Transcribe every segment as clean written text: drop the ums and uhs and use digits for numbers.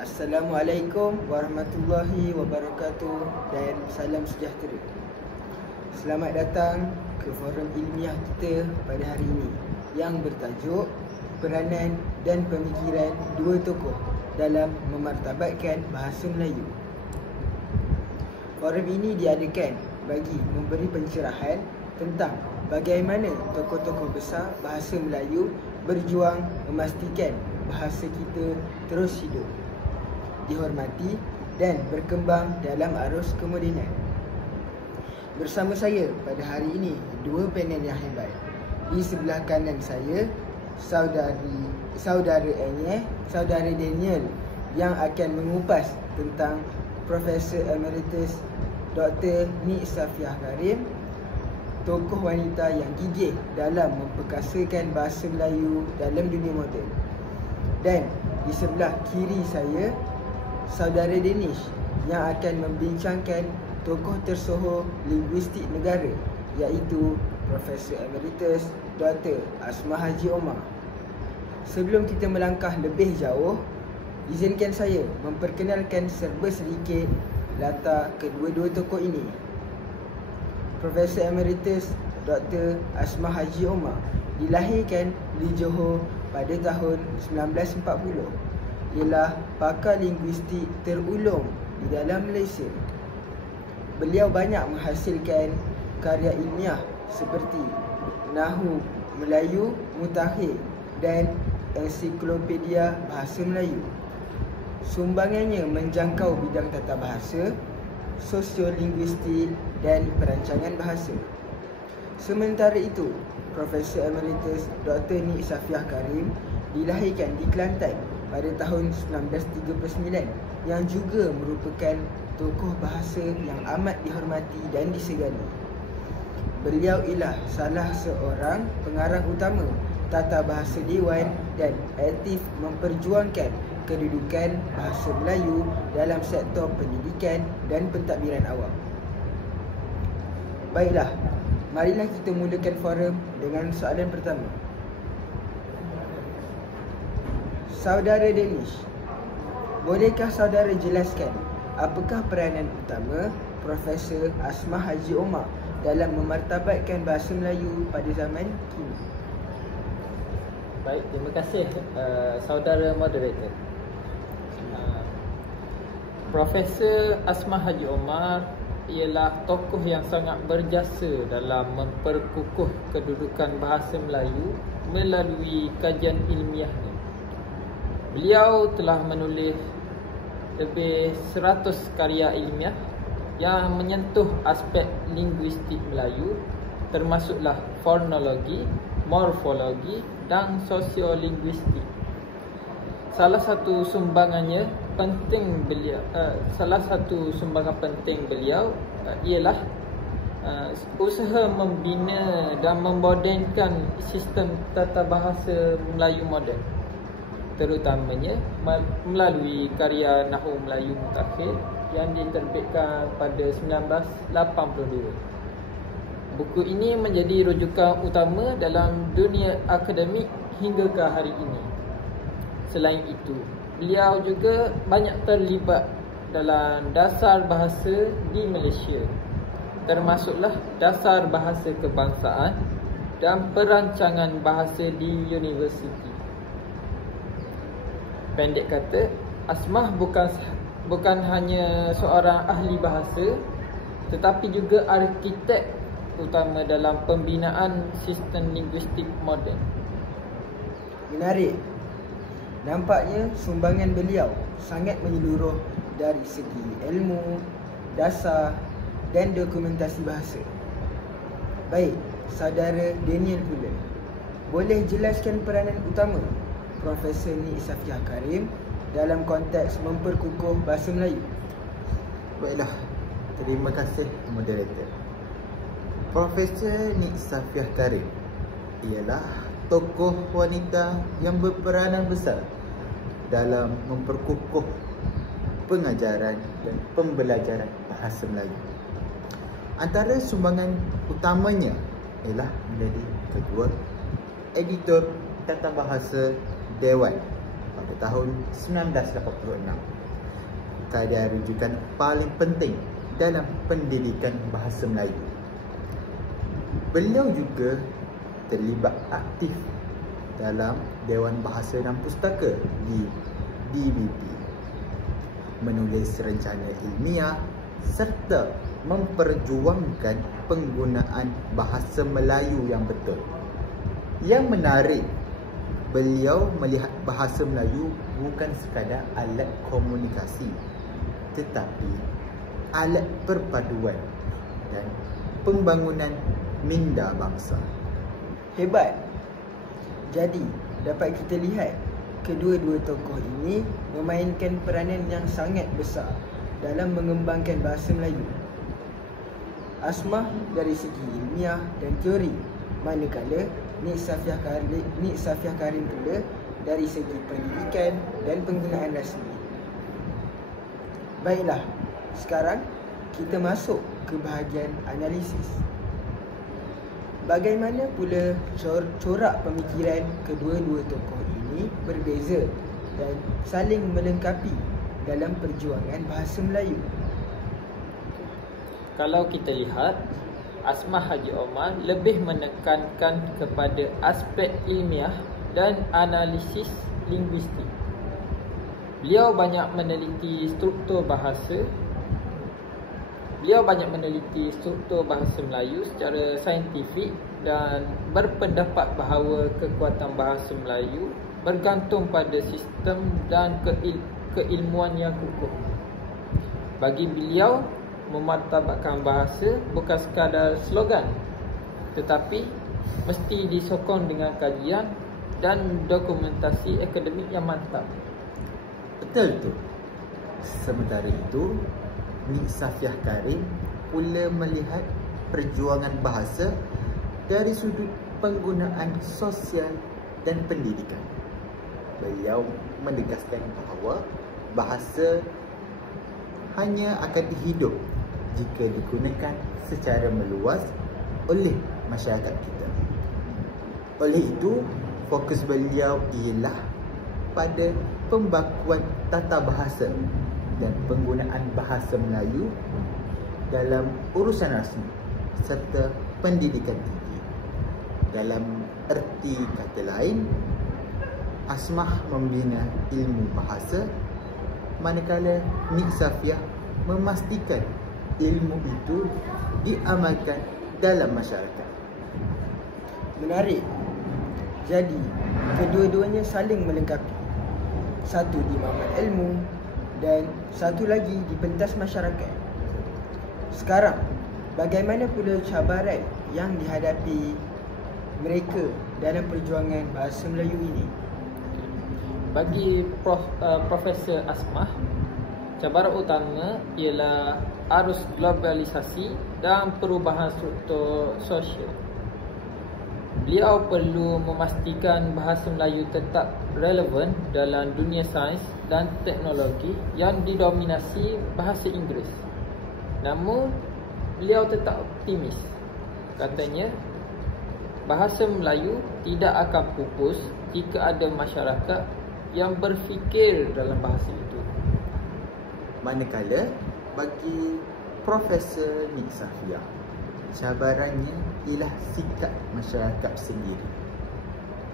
Assalamualaikum warahmatullahi wabarakatuh dan salam sejahtera. Selamat datang ke forum ilmiah kita pada hari ini yang bertajuk Peranan dan Pemikiran Dua Tokoh dalam Memartabatkan Bahasa Melayu. Forum ini diadakan bagi memberi pencerahan tentang bagaimana tokoh-tokoh besar bahasa Melayu berjuang memastikan bahasa kita terus hidup, dihormati dan berkembang dalam arus kemodenan. Bersama saya pada hari ini dua panel yang hebat. Di sebelah kanan saya saudara Daniel yang akan mengupas tentang Profesor Emeritus Dr. Nik Safiah Karim, tokoh wanita yang gigih dalam memperkasakan bahasa Melayu dalam dunia moden. Dan di sebelah kiri saya Saudara Danish yang akan membincangkan tokoh tersohor linguistik negara, iaitu Profesor Emeritus Dr. Asmah Haji Omar. Sebelum kita melangkah lebih jauh, izinkan saya memperkenalkan serba sedikit latar kedua-dua tokoh ini. Profesor Emeritus Dr. Asmah Haji Omar dilahirkan di Johor pada tahun 1940. Ialah pakar linguistik terulung di dalam Malaysia. Beliau banyak menghasilkan karya ilmiah seperti Nahu Melayu Mutakhir dan Ensiklopedia Bahasa Melayu. Sumbangannya menjangkau bidang tata bahasa, sosiolinguistik dan perancangan bahasa. Sementara itu, Profesor Emeritus Dr. Nik Safiah Karim dilahirkan di Kelantan pada tahun 1939 yang juga merupakan tokoh bahasa yang amat dihormati dan disegani. Beliau ialah salah seorang pengarang utama Tata Bahasa Dewan dan aktif memperjuangkan kedudukan bahasa Melayu dalam sektor pendidikan dan pentadbiran awam. Baiklah, marilah kita mulakan forum dengan soalan pertama. Saudara Danish, bolehkah saudara jelaskan apakah peranan utama Profesor Asmah Haji Omar dalam memartabatkan bahasa Melayu pada zaman kini? Baik, terima kasih saudara moderator. Profesor Asmah Haji Omar ialah tokoh yang sangat berjasa dalam memperkukuh kedudukan bahasa Melayu melalui kajian ilmiahnya. Beliau telah menulis lebih 100 karya ilmiah yang menyentuh aspek linguistik Melayu, termasuklah fonologi, morfologi dan sosiolinguistik. Salah satu sumbangan penting beliau ialah usaha membina dan memmodenkan sistem tata bahasa Melayu moden, terutamanya melalui karya Nahu Melayu Mutakhir yang diterbitkan pada 1982. Buku ini menjadi rujukan utama dalam dunia akademik hingga ke hari ini. Selain itu, beliau juga banyak terlibat dalam dasar bahasa di Malaysia, termasuklah dasar bahasa kebangsaan dan perancangan bahasa di universiti. Pendek kata, Asmah bukan hanya seorang ahli bahasa, tetapi juga arkitek utama dalam pembinaan sistem linguistik moden. Menarik. Nampaknya sumbangan beliau sangat menyeluruh dari segi ilmu, dasar dan dokumentasi bahasa. Baik, saudara Daniel pula, boleh jelaskan peranan utama Profesor Nik Safiah Karim dalam konteks memperkukuh bahasa Melayu? Baiklah, terima kasih moderator. Profesor Nik Safiah Karim ialah tokoh wanita yang berperanan besar dalam memperkukuh pengajaran dan pembelajaran bahasa Melayu. Antara sumbangan utamanya ialah menjadi ketua editor Tata Bahasa Dewan pada tahun 1986. Karya rujukan paling penting dalam pendidikan bahasa Melayu. Beliau juga terlibat aktif dalam Dewan Bahasa dan Pustaka di DBP, menulis rencana ilmiah serta memperjuangkan penggunaan bahasa Melayu yang betul. Yang menarik, beliau melihat bahasa Melayu bukan sekadar alat komunikasi, tetapi alat perpaduan dan pembangunan minda bangsa. Hebat. Jadi, dapat kita lihat kedua-dua tokoh ini memainkan peranan yang sangat besar dalam mengembangkan bahasa Melayu. Asmah dari segi ilmiah dan teori, manakala Nik Safiah Karim pula dari segi pendidikan dan penggunaan rasmi. Baiklah, sekarang kita masuk ke bahagian analisis. Bagaimana pula corak pemikiran kedua-dua tokoh ini berbeza dan saling melengkapi dalam perjuangan bahasa Melayu? Kalau kita lihat, Asmah Haji Omar lebih menekankan kepada aspek ilmiah dan analisis linguistik. Beliau banyak meneliti struktur bahasa Melayu secara saintifik dan berpendapat bahawa kekuatan bahasa Melayu bergantung pada sistem dan keilmuan yang kukuh. Bagi beliau, memartabatkan bahasa bukan sekadar slogan, tetapi mesti disokong dengan kajian dan dokumentasi akademik yang mantap. Betul tu. Sementara itu, Nik Safiah Karim pula melihat perjuangan bahasa dari sudut penggunaan sosial dan pendidikan. Beliau menegaskan bahawa bahasa hanya akan hidup jika digunakan secara meluas oleh masyarakat kita. Oleh itu, fokus beliau ialah pada pembakuan tata bahasa dan penggunaan bahasa Melayu dalam urusan rasmi serta pendidikan tinggi. Dalam erti kata lain, Asmah membina ilmu bahasa, manakala Nik Safiah memastikan ilmu itu diamalkan dalam masyarakat. Menarik. Jadi, kedua-duanya saling melengkapi. Satu di mamat ilmu dan satu lagi di pentas masyarakat. Sekarang, bagaimana pula cabaran yang dihadapi mereka dalam perjuangan bahasa Melayu ini? Bagi Profesor Asmah, cabaran utama ialah arus globalisasi dan perubahan struktur sosial. Beliau perlu memastikan bahasa Melayu tetap relevan dalam dunia sains dan teknologi yang didominasi bahasa Inggeris. Namun, beliau tetap optimis. Katanya, bahasa Melayu tidak akan pupus jika ada masyarakat yang berfikir dalam bahasa itu. Manakala, bagi Profesor Nik Safiah, cabarannya ialah sikap masyarakat sendiri.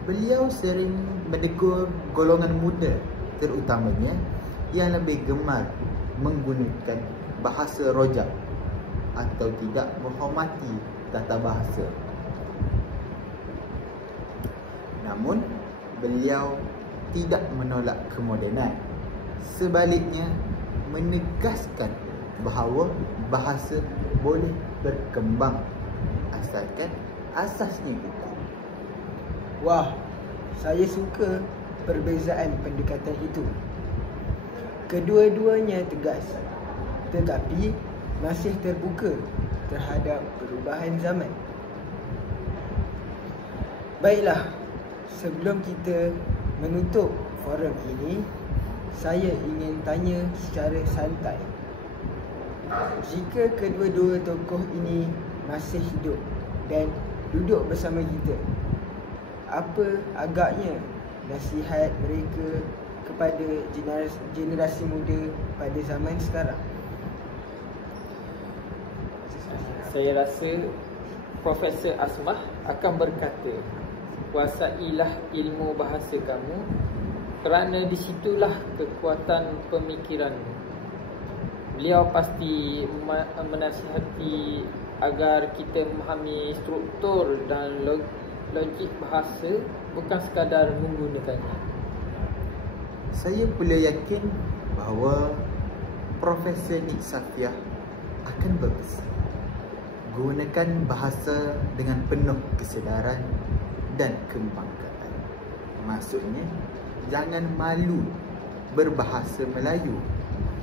Beliau sering menegur golongan muda, terutamanya yang lebih gemar menggunakan bahasa rojak atau tidak menghormati tata bahasa. Namun, beliau tidak menolak kemodenan. Sebaliknya, menegaskan bahawa bahasa boleh berkembang asalkan asasnya kukuh. Wah, saya suka perbezaan pendekatan itu. Kedua-duanya tegas, tetapi masih terbuka terhadap perubahan zaman. Baiklah, sebelum kita menutup forum ini, saya ingin tanya secara santai. Jika kedua-dua tokoh ini masih hidup dan duduk bersama kita, apa agaknya nasihat mereka kepada generasi muda pada zaman sekarang? Saya rasa Profesor Asmah akan berkata, kuasailah ilmu bahasa kamu kerana disitulah kekuatan pemikiranmu. Beliau pasti menasihati agar kita memahami struktur dan logik bahasa, bukan sekadar menggunakannya. Saya pula yakin bahawa Profesor Nik Safiah akan berpesan, gunakan bahasa dengan penuh kesedaran dan kebanggaan. Maksudnya, jangan malu berbahasa Melayu.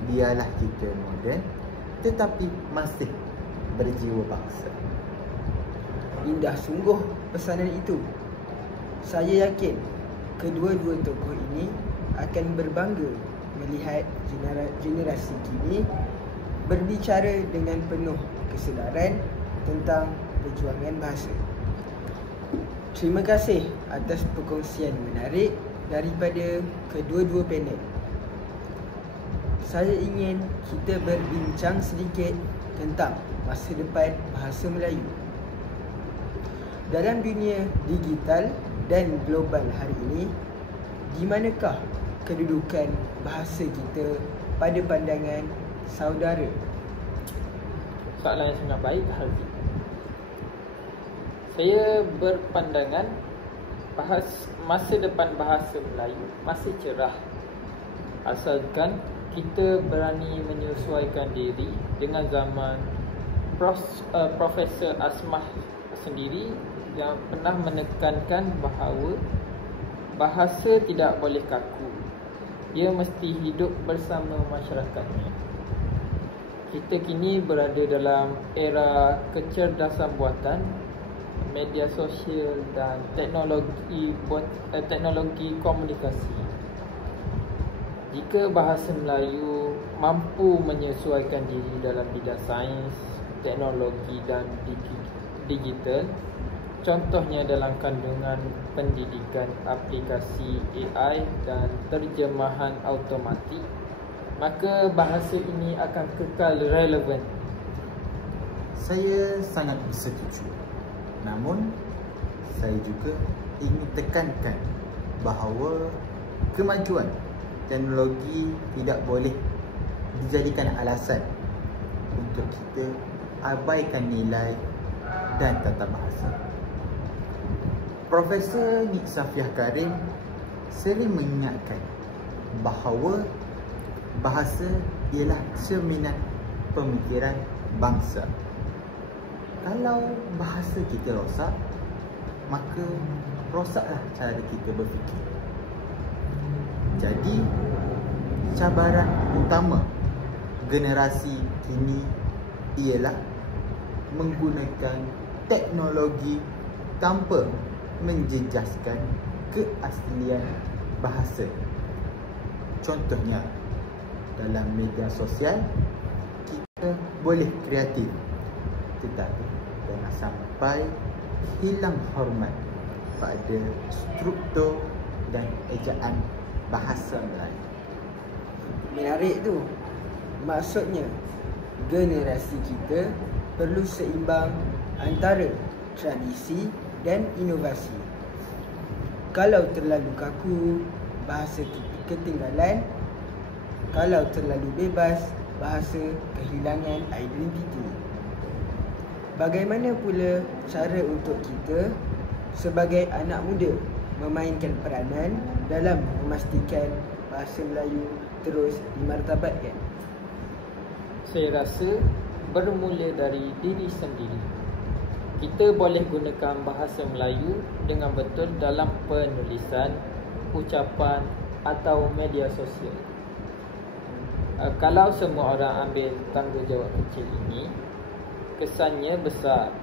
Biarlah kita moden tetapi masih berjiwa bangsa. Indah sungguh pesanan itu. Saya yakin kedua-dua tokoh ini akan berbangga melihat generasi kini berbicara dengan penuh kesedaran tentang perjuangan bahasa. Terima kasih atas perkongsian menarik daripada kedua-dua panel. Saya ingin kita berbincang sedikit tentang masa depan bahasa Melayu. Dalam dunia digital dan global hari ini, di manakah kedudukan bahasa kita pada pandangan saudara? Soalan yang sangat baik, Haziq. Saya berpandangan masa depan bahasa Melayu masih cerah, asalkan kita berani menyesuaikan diri dengan zaman. Profesor Asmah sendiri yang pernah menekankan bahawa bahasa tidak boleh kaku, ia mesti hidup bersama masyarakatnya. Kita kini berada dalam era kecerdasan buatan, media sosial dan teknologi komunikasi. Jika bahasa Melayu mampu menyesuaikan diri dalam bidang sains, teknologi dan digital, contohnya dalam kandungan pendidikan aplikasi AI dan terjemahan automatik, maka bahasa ini akan kekal relevan. Saya sangat bersetuju. Namun, saya juga ingin tekankan bahawa kemajuan teknologi tidak boleh dijadikan alasan untuk kita abaikan nilai dan tata bahasa. Profesor Nik Safiah Karim sering mengingatkan bahawa bahasa ialah cerminan pemikiran bangsa. Kalau bahasa kita rosak, maka rosaklah cara kita berfikir. Jadi, cabaran utama generasi kini ialah menggunakan teknologi tanpa menjejaskan keaslian bahasa. Contohnya, dalam media sosial, kita boleh kreatif, tetapi jangan sampai hilang hormat pada struktur dan ejaan bahasa Melayu. Menarik tu. Maksudnya, generasi kita perlu seimbang antara tradisi dan inovasi. Kalau terlalu kaku, bahasa kita ketinggalan. Kalau terlalu bebas, bahasa kehilangan identiti. Bagaimana pula cara untuk kita sebagai anak muda memainkan peranan dalam memastikan bahasa Melayu terus dimartabatkan? Saya rasa bermula dari diri sendiri. Kita boleh gunakan bahasa Melayu dengan betul dalam penulisan, ucapan atau media sosial. Kalau semua orang ambil tanggungjawab kecil ini, kesannya besar.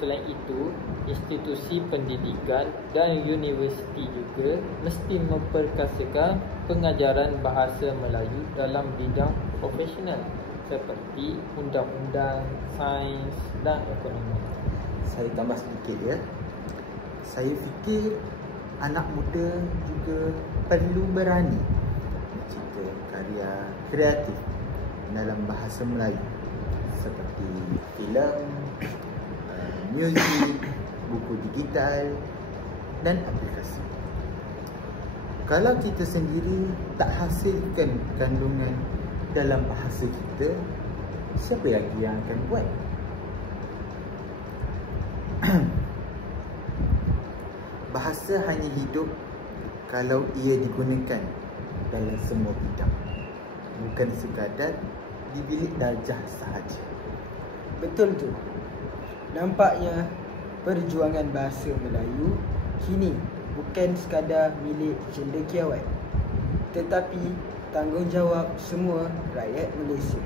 Selain itu, institusi pendidikan dan universiti juga mesti memperkasakan pengajaran bahasa Melayu dalam bidang profesional seperti undang-undang, sains dan ekonomi. Saya tambah sedikit ya. Saya fikir anak muda juga perlu berani mencipta karya kreatif dalam bahasa Melayu seperti filem, muzik, buku digital dan aplikasi. Kalau kita sendiri tak hasilkan kandungan dalam bahasa kita, siapa lagi yang akan buat? Bahasa hanya hidup kalau ia digunakan dalam semua bidang, bukan sekadar di bilik darjah sahaja. Betul tu. Nampaknya perjuangan bahasa Melayu kini bukan sekadar milik cendekiawan, tetapi tanggungjawab semua rakyat Malaysia.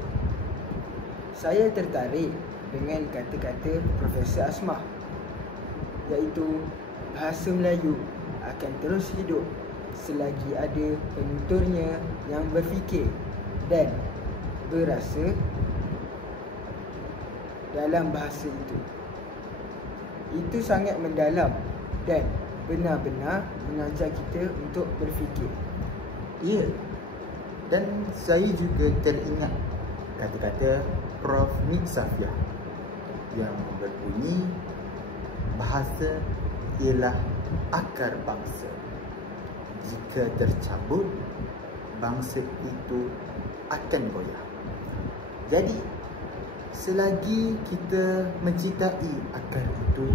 Saya tertarik dengan kata-kata Profesor Asmah, iaitu bahasa Melayu akan terus hidup selagi ada penuturnya yang berfikir dan berasa dalam bahasa itu. Itu sangat mendalam dan benar-benar mengajar kita untuk berfikir. Ya, dan saya juga teringat kata-kata Prof. Nik Safiah yang berbunyi, bahasa ialah akar bangsa. Jika tercabut, bangsa itu akan goyah. Jadi, selagi kita mencintai akar itu,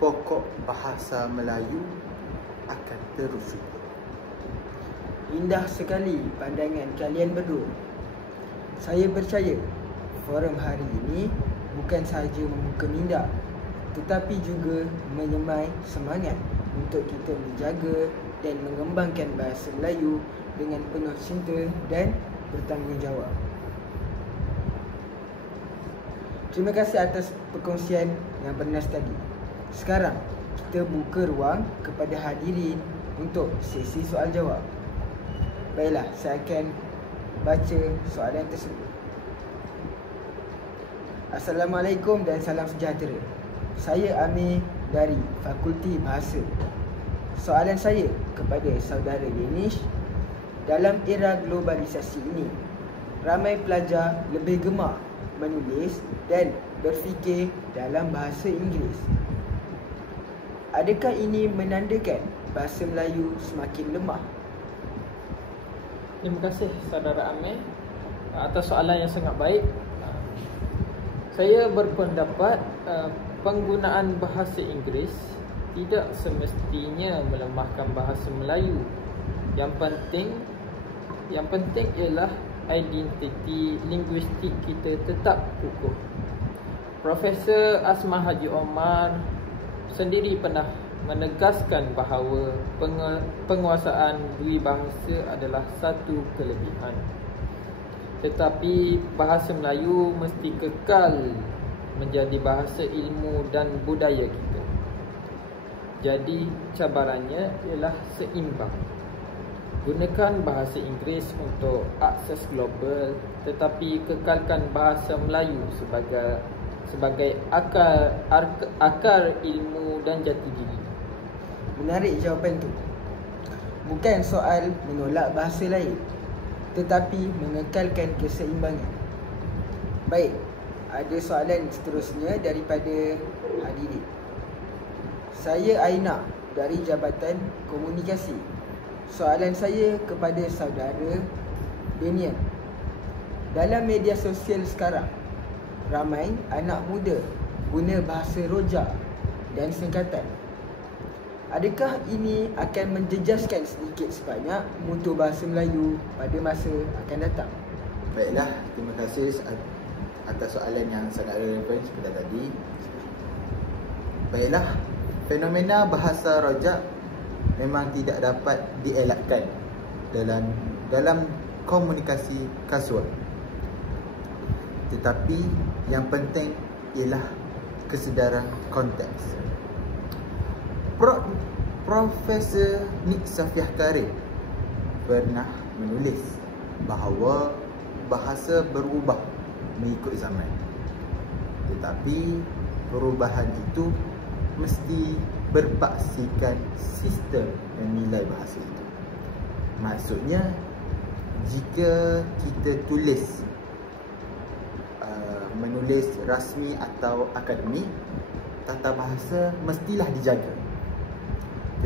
pokok bahasa Melayu akan terus hidup. Indah sekali pandangan kalian berdua. Saya percaya forum hari ini bukan sahaja membuka minda, tetapi juga menyemai semangat untuk kita menjaga dan mengembangkan bahasa Melayu dengan penuh cinta dan bertanggungjawab. Terima kasih atas perkongsian yang bernas tadi. Sekarang kita buka ruang kepada hadirin untuk sesi soal jawab. Baiklah, saya akan baca soalan tersebut. Assalamualaikum dan salam sejahtera. Saya Amir dari Fakulti Bahasa. Soalan saya kepada saudara Danish, dalam era globalisasi ini, ramai pelajar lebih gemar menulis dan berfikir dalam bahasa Inggeris. Adakah ini menandakan bahasa Melayu semakin lemah? Terima kasih saudara Amir atas soalan yang sangat baik. Saya berpendapat penggunaan bahasa Inggeris tidak semestinya melemahkan bahasa Melayu. Yang penting ialah identiti linguistik kita tetap kukuh. Profesor Asmah Haji Omar sendiri pernah menegaskan bahawa penguasaan dua bahasa adalah satu kelebihan. Tetapi bahasa Melayu mesti kekal menjadi bahasa ilmu dan budaya kita. Jadi cabarannya ialah seimbang. Gunakan bahasa Inggeris untuk akses global, tetapi kekalkan bahasa Melayu sebagai akar ilmu dan jati diri. Menarik jawapan tu. Bukan soal menolak bahasa lain, tetapi mengekalkan keseimbangan. Baik, ada soalan seterusnya daripada hadirin. Saya Aina dari Jabatan Komunikasi. Soalan saya kepada saudara Daniel. Dalam media sosial sekarang, ramai anak muda guna bahasa rojak dan singkatan. Adakah ini akan menjejaskan sedikit sebanyak mutu bahasa Melayu pada masa akan datang? Baiklah, terima kasih atas soalan yang sangat relevan seperti tadi. Baiklah, fenomena bahasa rojak memang tidak dapat dielakkan dalam komunikasi kasual. Tetapi yang penting ialah kesedaran konteks. Profesor Nik Safiah Karim pernah menulis bahawa bahasa berubah mengikut zaman. Tetapi perubahan itu mesti berpaksikan sistem dan nilai bahasa itu. Maksudnya, jika kita menulis rasmi atau akademik, tata bahasa mestilah dijaga.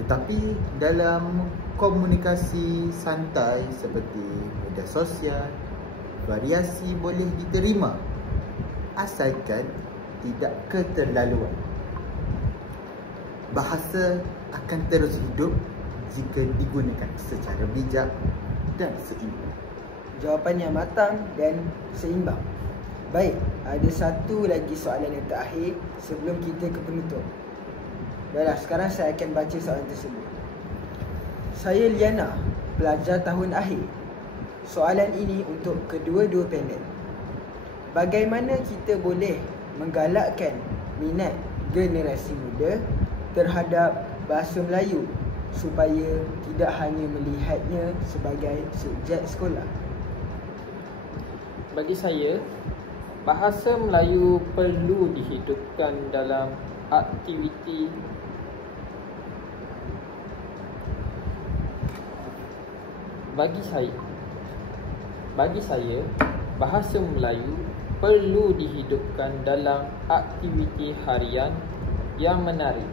Tetapi dalam komunikasi santai seperti media sosial, variasi boleh diterima asalkan tidak keterlaluan. Bahasa akan terus hidup jika digunakan secara bijak dan seimbang. Jawapan yang matang dan seimbang. Baik, ada satu lagi soalan yang terakhir sebelum kita ke penutup. Baiklah, sekarang saya akan baca soalan tersebut. Saya Liana, pelajar tahun akhir. Soalan ini untuk kedua-dua panel. Bagaimana kita boleh menggalakkan minat generasi muda terhadap bahasa Melayu supaya tidak hanya melihatnya sebagai subjek sekolah? Bagi saya, bahasa Melayu perlu dihidupkan dalam aktiviti Bagi saya, bahasa Melayu perlu dihidupkan dalam aktiviti harian yang menarik.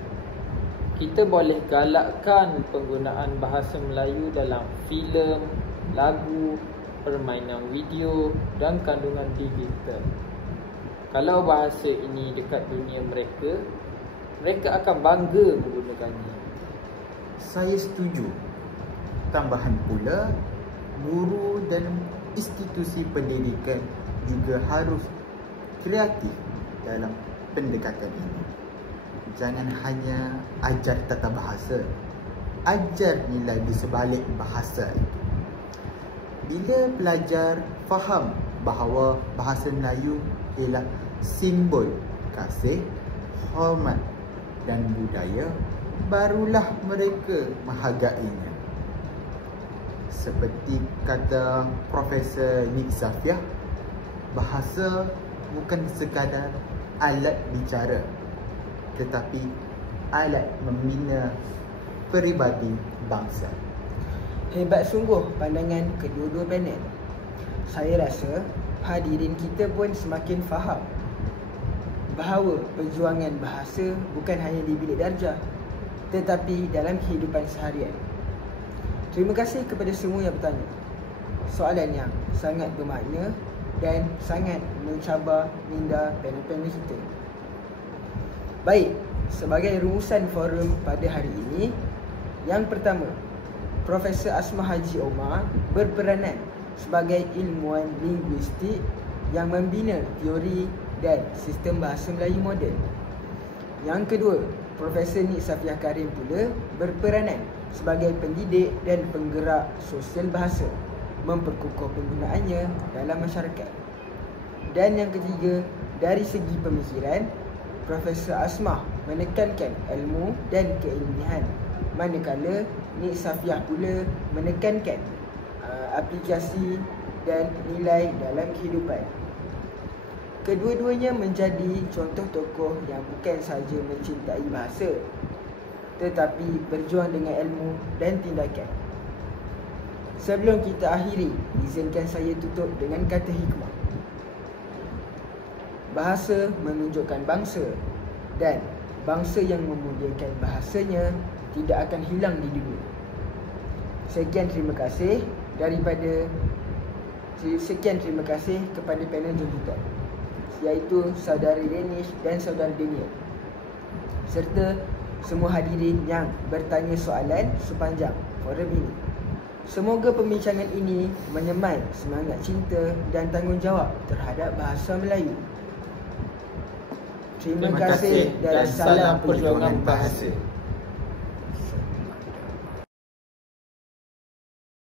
Kita boleh galakkan penggunaan bahasa Melayu dalam filem, lagu, permainan video dan kandungan digital. Kalau bahasa ini dekat dunia mereka, mereka akan bangga menggunakannya. Saya setuju. Tambahan pula, guru dan institusi pendidikan juga harus kreatif dalam pendekatan ini. Jangan hanya ajar tata bahasa, ajar nilai di sebalik bahasa itu. Bila pelajar faham bahawa bahasa Melayu ialah simbol kasih, hormat dan budaya, barulah mereka menghargainya. Seperti kata Profesor Nik Safiah, bahasa bukan sekadar alat bicara, tetapi alat membina peribadi bangsa. Hebat sungguh pandangan kedua-dua panel. Saya rasa hadirin kita pun semakin faham bahawa perjuangan bahasa bukan hanya di bilik darjah, tetapi dalam kehidupan seharian. Terima kasih kepada semua yang bertanya. Soalan yang sangat bermakna dan sangat mencabar minda panel-panel kita. Baik, sebagai rumusan forum pada hari ini, yang pertama, Profesor Asmah Haji Omar berperanan sebagai ilmuwan linguistik yang membina teori dan sistem bahasa Melayu moden. Yang kedua, Profesor Nik Safiah Karim pula berperanan sebagai pendidik dan penggerak sosial bahasa, memperkukuh penggunaannya dalam masyarakat. Dan yang ketiga, dari segi pemikiran, Profesor Asmah menekankan ilmu dan keilmian, manakala Nik Safiah pula menekankan aplikasi dan nilai dalam kehidupan. Kedua-duanya menjadi contoh tokoh yang bukan sahaja mencintai bahasa, tetapi berjuang dengan ilmu dan tindakan. Sebelum kita akhiri, izinkan saya tutup dengan kata hikmah. Bahasa menunjukkan bangsa, dan bangsa yang memuliakan bahasanya tidak akan hilang di dunia. Sekian terima kasih kepada panel jemputan, iaitu saudara Danish dan saudara Daniel, serta semua hadirin yang bertanya soalan sepanjang forum ini. Semoga pembincangan ini menyemai semangat cinta dan tanggungjawab terhadap bahasa Melayu. Terima kasih dan salam perjuangan bahasa.